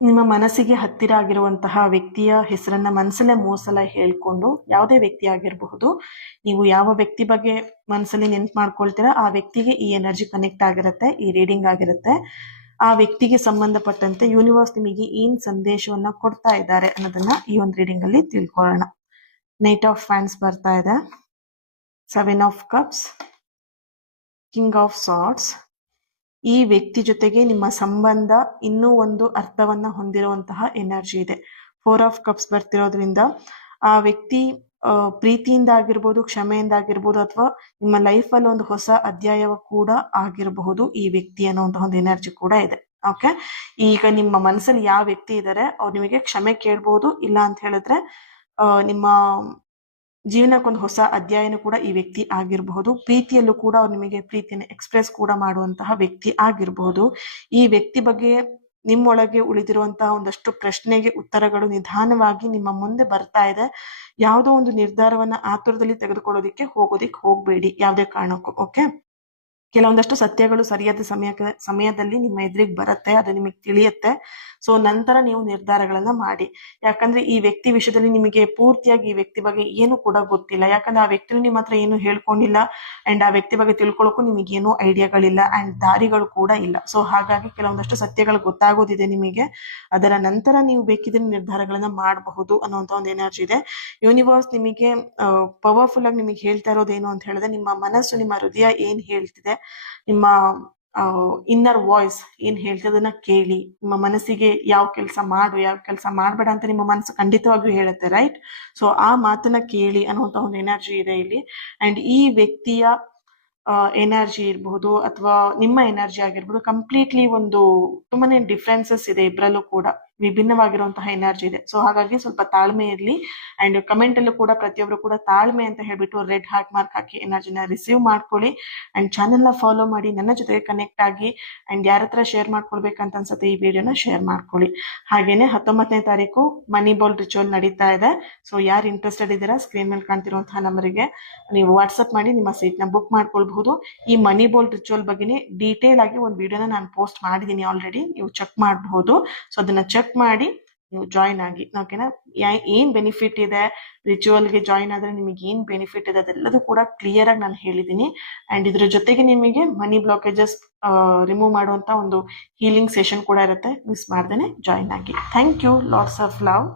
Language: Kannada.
ನಿಮ್ಮ ಮನಸ್ಸಿಗೆ ಹತ್ತಿರ ಆಗಿರುವಂತಹ ವ್ಯಕ್ತಿಯ ಹೆಸರನ್ನ ಮನಸ್ಸಲ್ಲೇ ಮೂಸಲ ಹೇಳ್ಕೊಂಡು, ಯಾವುದೇ ವ್ಯಕ್ತಿ ಆಗಿರಬಹುದು, ನೀವು ಯಾವ ವ್ಯಕ್ತಿ ಬಗ್ಗೆ ಮನಸ್ಸಲ್ಲಿ ನೆನ್ಪು ಮಾಡ್ಕೊಳ್ತೀರಾ ಆ ವ್ಯಕ್ತಿಗೆ ಈ ಎನರ್ಜಿ ಕನೆಕ್ಟ್ ಆಗಿರುತ್ತೆ, ಈ ರೀಡಿಂಗ್ ಆಗಿರುತ್ತೆ. ಆ ವ್ಯಕ್ತಿಗೆ ಸಂಬಂಧಪಟ್ಟಂತೆ ಯೂನಿವರ್ಸ್ ನಿಮಗೆ ಏನ್ ಸಂದೇಶವನ್ನ ಕೊಡ್ತಾ ಇದ್ದಾರೆ ಅನ್ನೋದನ್ನ ಈ ಒಂದು ರೀಡಿಂಗ್ ಅಲ್ಲಿ ತಿಳ್ಕೊಳ್ಳೋಣ. ನೈಟ್ ಆಫ್ ಫ್ಯಾನ್ಸ್ ಬರ್ತಾ ಇದೆ, 7 ಆಫ್ ಕಪ್ಸ್, ಕಿಂಗ್ ಆಫ್ ಸಾರ್ಡ್ಸ್. ಈ ವ್ಯಕ್ತಿ ಜೊತೆಗೆ ನಿಮ್ಮ ಸಂಬಂಧ ಇನ್ನೂ ಒಂದು ಅರ್ಥವನ್ನ ಹೊಂದಿರುವಂತಹ ಎನರ್ಜಿ ಇದೆ. 4 ಆಫ್ ಕಪ್ಸ್ ಬರ್ತಿರೋದ್ರಿಂದ ಆ ವ್ಯಕ್ತಿ ಪ್ರೀತಿಯಿಂದ ಆಗಿರ್ಬೋದು, ಕ್ಷಮೆಯಿಂದ ಆಗಿರ್ಬೋದು, ಅಥವಾ ನಿಮ್ಮ ಲೈಫ್ ಅಲ್ಲಿ ಒಂದು ಹೊಸ ಅಧ್ಯಾಯ ಕೂಡ ಆಗಿರಬಹುದು. ಈ ವ್ಯಕ್ತಿ ಅನ್ನುವಂತಹ ಒಂದು ಎನರ್ಜಿ ಕೂಡ ಇದೆ. ಓಕೆ, ಈಗ ನಿಮ್ಮ ಮನಸ್ಸಲ್ಲಿ ಯಾವ ವ್ಯಕ್ತಿ ಇದ್ದಾರೆ ಅವ್ರು ನಿಮಗೆ ಕ್ಷಮೆ ಕೇಳ್ಬಹುದು. ಇಲ್ಲ ಅಂತ ಹೇಳಿದ್ರೆ ನಿಮ್ಮ ಜೀವನಕ್ಕೊಂದು ಹೊಸ ಅಧ್ಯಾಯನೂ ಕೂಡ ಈ ವ್ಯಕ್ತಿ ಆಗಿರಬಹುದು. ಪ್ರೀತಿಯಲ್ಲೂ ಕೂಡ ಅವ್ರು ನಿಮಗೆ ಪ್ರೀತಿಯನ್ನು ಎಕ್ಸ್ಪ್ರೆಸ್ ಕೂಡ ಮಾಡುವಂತಹ ವ್ಯಕ್ತಿ ಆಗಿರಬಹುದು. ಈ ವ್ಯಕ್ತಿ ಬಗ್ಗೆ ನಿಮ್ಮೊಳಗೆ ಉಳಿದಿರುವಂತಹ ಒಂದಷ್ಟು ಪ್ರಶ್ನೆಗೆ ಉತ್ತರಗಳು ನಿಧಾನವಾಗಿ ನಿಮ್ಮ ಮುಂದೆ ಬರ್ತಾ ಇದೆ. ಯಾವುದೋ ಒಂದು ನಿರ್ಧಾರವನ್ನ ಆತುರದಲ್ಲಿ ತೆಗೆದುಕೊಳ್ಳೋದಿಕ್ಕೆ ಹೋಗಬೇಡಿ ಯಾವುದೇ ಕಾರಣಕ್ಕೂ. ಓಕೆ, ಕೆಲವೊಂದಷ್ಟು ಸತ್ಯಗಳು ಸರಿಯಾದ ಸಮಯದಲ್ಲಿ ನಿಮ್ಮ ಎದುರಿಗೆ ಬರುತ್ತೆ, ಅದು ನಿಮಗೆ ತಿಳಿಯುತ್ತೆ. ಸೊ ನಂತರ ನೀವು ನಿರ್ಧಾರಗಳನ್ನ ಮಾಡಿ. ಯಾಕಂದ್ರೆ ಈ ವ್ಯಕ್ತಿ ವಿಷಯದಲ್ಲಿ ನಿಮಗೆ ಪೂರ್ತಿಯಾಗಿ ಈ ವ್ಯಕ್ತಿ ಬಗ್ಗೆ ಏನು ಕೂಡ ಗೊತ್ತಿಲ್ಲ. ಯಾಕಂದ್ರೆ ಆ ವ್ಯಕ್ತಿನೂ ನಿಮ್ಮ ಹತ್ರ ಏನು ಹೇಳ್ಕೊಂಡಿಲ್ಲ, ಅಂಡ್ ಆ ವ್ಯಕ್ತಿ ಬಗ್ಗೆ ತಿಳ್ಕೊಳ್ಳೋಕ್ಕೂ ನಿಮಗೆ ಏನು ಐಡಿಯಾಗಳಿಲ್ಲ, ಅಂಡ್ ದಾರಿಗಳು ಕೂಡ ಇಲ್ಲ. ಸೊ ಹಾಗಾಗಿ ಕೆಲವೊಂದಷ್ಟು ಸತ್ಯಗಳು ಗೊತ್ತಾಗೋದಿದೆ ನಿಮಗೆ. ಅದರ ನಂತರ ನೀವು ಬೇಕಿದ್ರೆ ನಿರ್ಧಾರಗಳನ್ನ ಮಾಡಬಹುದು ಅನ್ನುವಂತ ಒಂದು ಎನರ್ಜಿ ಇದೆ. ಯೂನಿವರ್ಸ್ ನಿಮಗೆ ಪವರ್ಫುಲ್ ಆಗಿ ನಿಮಗೆ ಹೇಳ್ತಾ ಇರೋದೇನು ಅಂತ ಹೇಳಿದ್ರೆ, ನಿಮ್ಮ ಮನಸ್ಸು, ನಿಮ್ಮ ಹೃದಯ ಏನ್ ಹೇಳ್ತಿದೆ, ನಿಮ್ಮ ಇನ್ನರ್ ವಾಯ್ಸ್ ಏನ್ ಹೇಳ್ತಿದೆ ಅದನ್ನ ಕೇಳಿ. ನಿಮ್ಮ ಮನಸ್ಸಿಗೆ ಯಾವ ಕೆಲಸ ಮಾಡು, ಯಾವ ಕೆಲಸ ಮಾಡ್ಬೇಡ ಅಂತ ನಿಮ್ಮ ಮನಸ್ಸು ಖಂಡಿತವಾಗಿಯೂ ಹೇಳುತ್ತೆ, ರೈಟ್? ಸೊ ಆ ಮಾತನ್ನ ಕೇಳಿ ಅನ್ನುವಂತ ಒಂದು ಎನರ್ಜಿ ಇದೆ ಇಲ್ಲಿ. ಅಂಡ್ ಈ ವ್ಯಕ್ತಿಯ ಎನರ್ಜಿ ಇರಬಹುದು ಅಥವಾ ನಿಮ್ಮ ಎನರ್ಜಿ ಆಗಿರ್ಬೋದು, ಕಂಪ್ಲೀಟ್ಲಿ ಒಂದು ತುಂಬಾನೇ ಡಿಫ್ರೆನ್ಸಸ್ ಇದೆ. ಇಬ್ಬರಲ್ಲೂ ಕೂಡ ವಿಭಿನ್ನವಾಗಿರುವಂತಹ ಎನರ್ಜಿ ಇದೆ. ಸೊ ಹಾಗಾಗಿ ಸ್ವಲ್ಪ ತಾಳ್ಮೆ ಇರಲಿ. ಅಂಡ್ ಕಮೆಂಟ್ ಅಲ್ಲೂ ಕೂಡ ಪ್ರತಿಯೊಬ್ರು ಕೂಡ ತಾಳ್ಮೆ ಅಂತ ಹೇಳ್ಬಿಟ್ಟು ರೆಡ್ ಹಾರ್ಟ್ ಮಾರ್ಕ್ ಹಾಕಿ ಎನರ್ಜಿನ ರಿಸೀವ್ ಮಾಡ್ಕೊಳ್ಳಿ. ಅಂಡ್ ಚಾನೆಲ್ ನ ಫಾಲೋ ಮಾಡಿ, ನನ್ನ ಜೊತೆಗೆ ಕನೆಕ್ಟ್ ಆಗಿ, ಅಂಡ್ ಯಾರ ಹತ್ರ ಶೇರ್ ಮಾಡ್ಕೊಳ್ಬೇಕಂತ ಅನ್ಸುತ್ತೆ ಈ ವಿಡಿಯೋನ ಶೇರ್ ಮಾಡ್ಕೊಳ್ಳಿ. ಹಾಗೇನೆ 19ನೇ ತಾರೀಕು ಮನಿ ಬಾಲ್ ರಿಚುವಲ್ ನಡೀತಾ ಇದೆ. ಸೊ ಯಾರು ಇಂಟ್ರೆಸ್ಟೆಡ್ ಇದ್ದೀರಾ, ಸ್ಕ್ರೀನ್ ಮೇಲೆ ಕಾಣ್ತಿರುವಂತಹ ನಂಬರ್ಗೆ ನೀವು ವಾಟ್ಸ್ಆಪ್ ಮಾಡಿ ನಿಮ್ಮ ಸೀಟ್ ನ ಬುಕ್ ಮಾಡ್ಕೊಳ್ಬಹುದು. ಈ ಮನಿ ಬಾಲ್ ರಿಚುವಲ್ ಬಗ್ಗೆ ಡೀಟೇಲ್ ಆಗಿ ಒಂದು ವಿಡಿಯೋನ ನಾನು ಪೋಸ್ಟ್ ಮಾಡಿದ್ದೀನಿ ಆಲ್ರೆಡಿ, ನೀವು ಚೆಕ್ ಮಾಡಬಹುದು. ಸೊ ಅದನ್ನ ಚೆಕ್ ಮಾಡಿ ನೀವು ಜಾಯಿನ್ ಆಗಿ. ಓಕೆನಾ, ಏನ್ ಬೆನಿಫಿಟ್ ಇದೆ ರಿಚುವಲ್ಗೆ ಜಾಯಿನ್ ಆದ್ರೆ ನಿಮಗೆ ಏನ್ ಬೆನಿಫಿಟ್ ಇದೆ ಅದೆಲ್ಲದೂ ಕೂಡ ಕ್ಲಿಯರ್ ಆಗಿ ನಾನು ಹೇಳಿದ್ದೀನಿ. ಅಂಡ್ ಇದ್ರ ಜೊತೆಗೆ ನಿಮಗೆ ಮನಿ ಬ್ಲಾಕೇಜಸ್ ರಿಮೂವ್ ಮಾಡುವಂತ ಒಂದು ಹೀಲಿಂಗ್ ಸೆಷನ್ ಕೂಡ ಇರುತ್ತೆ. ಮಿಸ್ ಮಾಡ್ದೇನೆ ಜಾಯಿನ್ ಆಗಿ. Thank you, lots of love.